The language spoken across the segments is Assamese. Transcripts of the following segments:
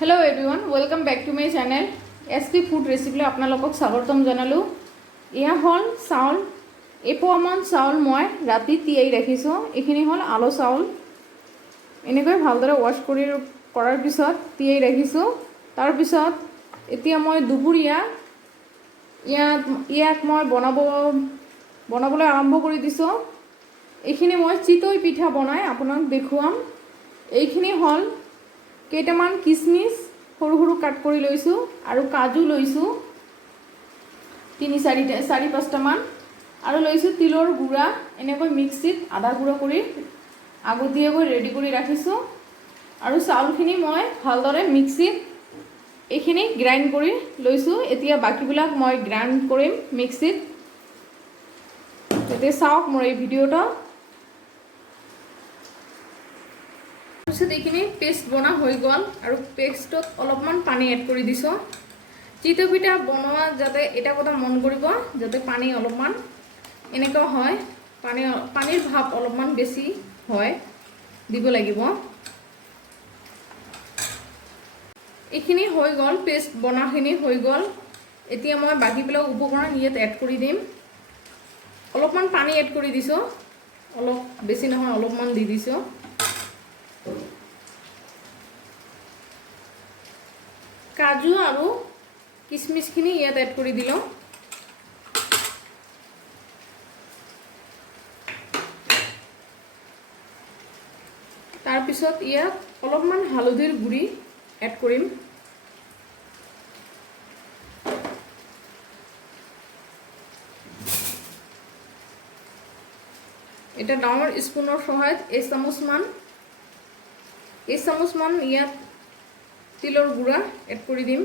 Hello everyone welcome back to my channel SP food recipe आपलोक स्वागतम जानालो। यह हल चाउल एपोवामान चाउल मैं राति তিয়াई राखिছোঁ। এইখিনি हल आलो चाउल এনেকৈ ভালদৰে ৱাশ কৰাৰ পিছত তিয়াই ৰাখিছোঁ। তাৰ পিছত এতিয়া মই দুপৰীয়া ইয়াক মই বনাবলৈ আৰম্ভ কৰি দিছোঁ। এইখিনি মই চিতৈ পিঠা বনাই আপোনাক দেখুৱাম। এইখিনি হল কেইটামান কিশমিশ সৰু সৰু কাট কৰি লৈছোঁ আৰু কাজু লৈছোঁ 4-5টা মান আৰু লৈছোঁ তিলৰ গুড়া। এনেকৈ মিক্সিত আদা গুড়া কৰি আগতীয়াকৈ ৰেডি কৰি ৰাখিছোঁ আৰু চাউলখিনি মই ভালদৰে মিক্সিত এইখিনি গ্ৰাইণ্ড কৰি লৈছোঁ। এতিয়া বাকিবিলাক মই গ্ৰাইণ্ড কৰিম মিক্সিত। তেতিয়া চাওক মোৰ এই ভিডিঅ'টো। এইখিনি পেষ্ট বনা হৈ গ'ল আৰু পেষ্টত অলপমান পানী এড কৰি দিছোঁ। চিতৈ পিঠা বনোৱা যাতে এটা কথা মন কৰিব যাতে পানী অলপমান এনেকুৱা হয়, পানীৰ ভাৱ অলপমান বেছি হয় দিব লাগিব। এইখিনি হৈ গ'ল, পেষ্ট বনাখিনি হৈ গ'ল। এতিয়া মই বাকীবিলাক উপকৰণ ইয়াত এড কৰি দিম। অলপমান পানী এড কৰি দিছোঁ, অলপ বেছি নহয় অলপমান দি দিছোঁ। কাজু আৰু কিশমিশখিনি ইয়াত এড কৰি দিলোঁ। তাৰপিছত ইয়াত অলপমান হালধিৰ গুড়ি এড কৰিম। এটা ডাঙৰ স্পুনৰ সহায়ত এই চামুচমান ইয়াত তিলৰ গুড়া এড কৰি দিম।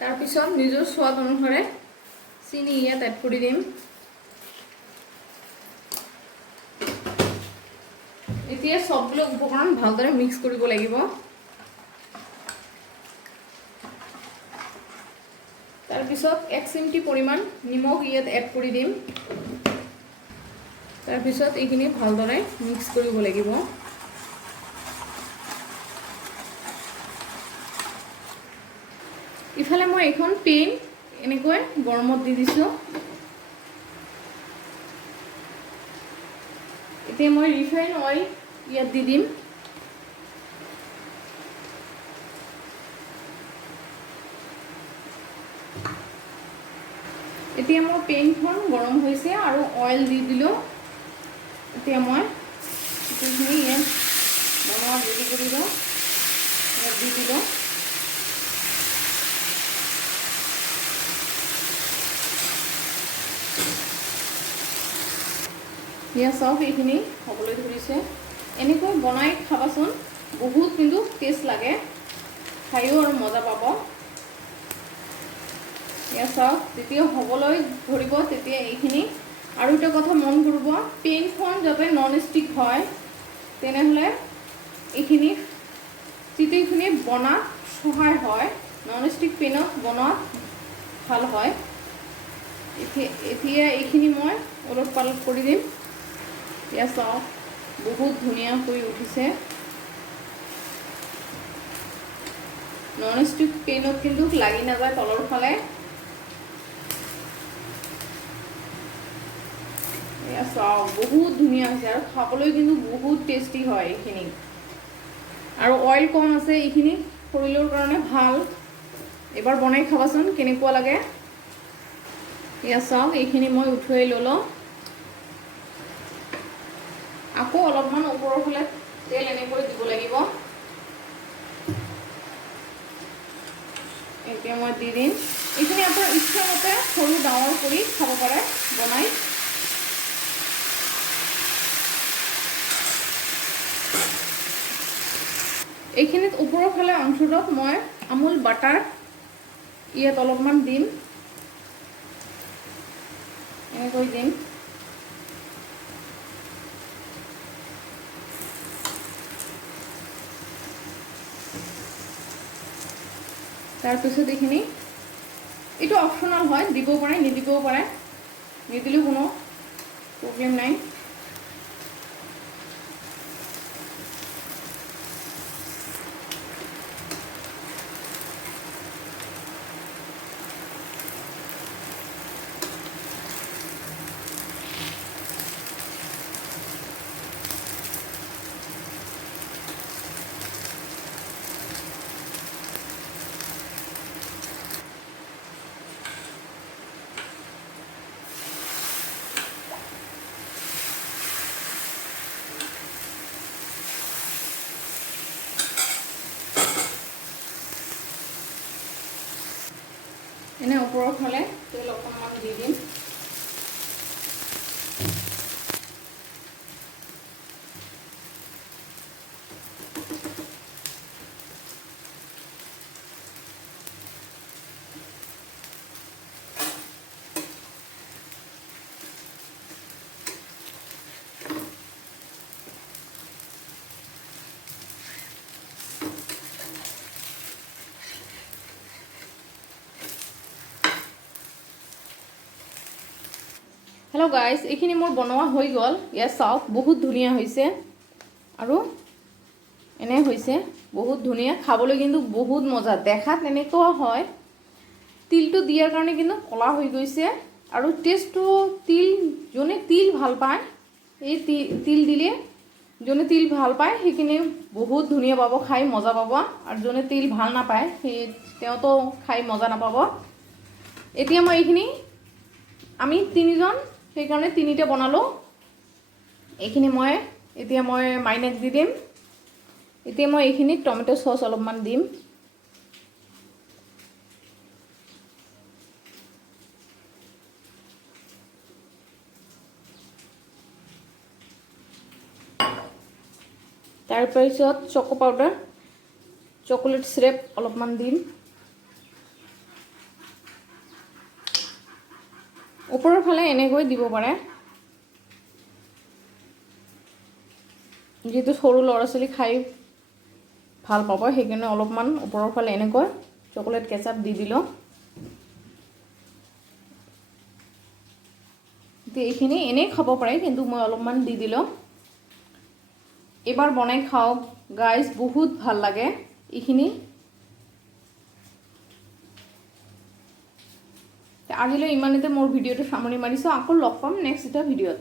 তাৰপিছত নিজৰ স্বাদ অনুসাৰে চিনি ইয়াত এড কৰি দিম। এতিয়া সববিলাক উপকৰণ ভালদৰে মিক্স কৰিব লাগিব। তাৰপিছত 1 চিমটি পৰিমাণ নিমখ ইয়াত এড কৰি দিম। তাৰপিছত এইখিনি ভালদৰে মিক্স কৰিব লাগিব। ইফালে মই এখন পেন এনেকৈ গৰমত দি দিছোঁ। এতিয়া মই ৰিফাইন অইল ইয়াত দি দিম। এতিয়া মোৰ পেনখন গৰম হৈছে আৰু অইল দি দিলোঁ। এতিয়া মই এইখিনি ইয়াত বনোৱা ৰেডি কৰি লওঁ, ইয়াত দি দিলোঁ। ইয়াত চাওক এইখিনি হ'বলৈ ধৰিছে। এনেকৈ বনাই খাবাচোন, বহুত কিন্তু টেষ্ট লাগে, খায়ো আৰু মজা পাব। ইয়াত চাওক যেতিয়া হ'বলৈ ধৰিব তেতিয়া এইখিনি আৰু এটা কথা মন কৰিব, পেনখন যাতে নন ষ্টিক হয় তেনেহ'লে এইখিনি চিতৈখিনি বনাত সহায় হয়। নন ষ্টিক পেনত বনোৱাত ভাল হয়। এতিয়া এইখিনি মই অলপ পালট কৰি দিম। ইয়াত চাওক বহুত ধুনীয়া হৈ উঠিছে। নন ষ্টিক পেনত কিন্তু লাগি নাযায় তলৰ ফালে। চাওক বহুত ধুনীয়া হৈছে আৰু খাবলৈ কিন্তু বহুত টেষ্টি হয় এইখিনি। আৰু অইল কম আছে, এইখিনি শৰীৰৰ কাৰণে ভাল। এবাৰ বনাই খাবাচোন কেনেকুৱা লাগে। ইয়াত চাওক এইখিনি মই উঠুৱাই ল'লোঁ। আকৌ অলপমান ওপৰৰ ফালে তেল এনেকৈ দিব লাগিব। এতিয়া মই দি দিম। এইখিনি আপোনাৰ ইচ্ছামতে সৰু ডাঙৰ কৰি খাব পাৰে বনাই। এইখিনিত ওপৰৰ ফালে অংশটোত মই আমুল বাটাৰ ইয়াত অলপমান দিম, এনেকৈ দিম। তাৰপিছত এইখিনি এইটো অপশ্যনেল হয়, দিব পাৰে নিদিবও পাৰে, নিদিলেও কোনো প্ৰব্লেম নাই। এনে ওপৰৰ ফালে তেল অকণমান দি দিম। হেল্ল' গাইজ, এইখিনি মোৰ বনোৱা হৈ গ'ল। ইয়াত চাওক বহুত ধুনীয়া হৈছে আৰু এনে হৈছে বহুত ধুনীয়া, খাবলৈ কিন্তু বহুত মজা। দেখাত এনেকুৱা হয়, তিলটো দিয়াৰ কাৰণে কিন্তু ক'লা হৈ গৈছে আৰু টেষ্টটো যোনে তিল ভাল পায়, এই তিল দিলে যোনে তিল ভাল পায় সেইখিনি বহুত ধুনীয়া পাব, খাই মজা পাব। আৰু যোনে তিল ভাল নাপায় তেওঁতো খাই মজা নাপাব। এতিয়া মই এইখিনি আমি 3 জন, সেইকাৰণে 3টা বনালোঁ। এইখিনি এতিয়া মই মাইনেক দি দিম। এতিয়া মই এইখিনিত টমেটো চচ অলপমান দিম। তাৰপিছত চকো পাউডাৰ, চকলেট চিৰাপ অলপমান দিম। ওপৰৰ ফালে এনেকৈ দিব পাৰে, যিহেতু সৰু ল'ৰা ছোৱালী খাই ভাল পাব সেইকাৰণে অলপমান ওপৰৰ ফালে এনেকৈ চকলেট কেচাপ দি দিলোঁ। এতিয়া এইখিনি এনেই খাব পাৰে, কিন্তু মই অলপমান দি দিলোঁ। এবাৰ বনাই খাওক গাইজ, বহুত ভাল লাগে এইখিনি। আজিলৈ ইমানতে মোৰ ভিডিঅ'টো সামৰণি মাৰিছোঁ। আকৌ লগ পাম নেক্সট এটা ভিডিঅ'ত।